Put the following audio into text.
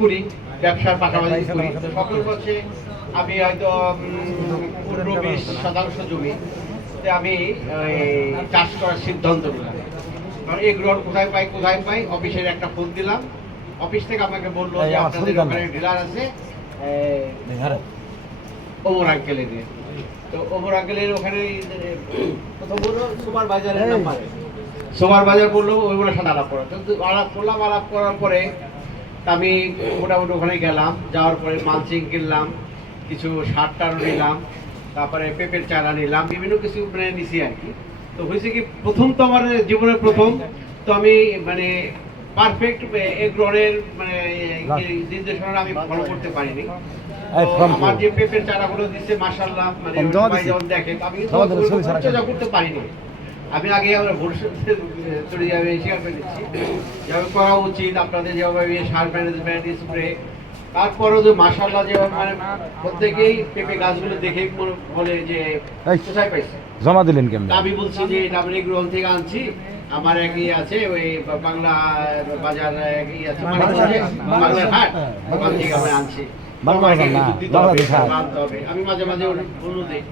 করি, ব্যবসার পাশাপাশি করি। তো সকল বছরে আমি হয়তো 15-20 শতাংশ জমি আমি চাষ করার সিদ্ধান্ত নিলাম। কারণ এগুলোর কোথায় পাই অফিসের একটা ফোন দিলাম, অফিস থেকে আমাকে বললো যে আপনাদের ওখানে ডিলার আছে ওমর আঙ্কেলের। তো ওমর আঙ্কেলের ওখানে প্রথম বললো সুপারভাইজারের নাম্বার, সুপারভাইজার বললো ওইগুলোর সাথে আলাপ করা। তো আলাপ করার পরে আমি মোটামুটি ওখানে গেলাম, যাওয়ার পরে মালচিং কিনলাম, কিছু সার টারও নিলাম, তারপরে পেঁপের চারা নিলাম, বিভিন্ন কিছু মানে নিছি আর কি। তো হয়েছে কি, প্রথম তো আমার জীবনের প্রথম, তো আমি মানে পারফেক্ট এগ্রোনের মানে নির্দেশনা আমি ফলো করতে পারিনি। আমার যে পেঁপের চারাগুলো দিচ্ছে মাশাআল্লাহ, মানে সবাই যখন দেখে, আমি পরিচর্যা করতে পারিনি। আমি আগে আমরা ভবিষ্যতে চলে যাবে শেয়ার করে দিচ্ছি যেভাবে করা উচিত, আপনাদের যেভাবে সার ম্যানেজমেন্ট স্প্রে, তারপরেও যে মাশাআল্লাহ যেভাবে মানে প্রত্যেকেই পেঁপে গাছগুলো দেখে বলে যে কোথায় পাইছে, জমা দিলেন কেমন? আমি বলছি যে এটা আমি গ্রহণ থেকে আনছি, আমার এক আছে ওই বাংলা বাজার আছে বাংলার হাট, ওখান থেকে আমি আনছি। বাংলা আমি মাঝে মাঝে বলে দিই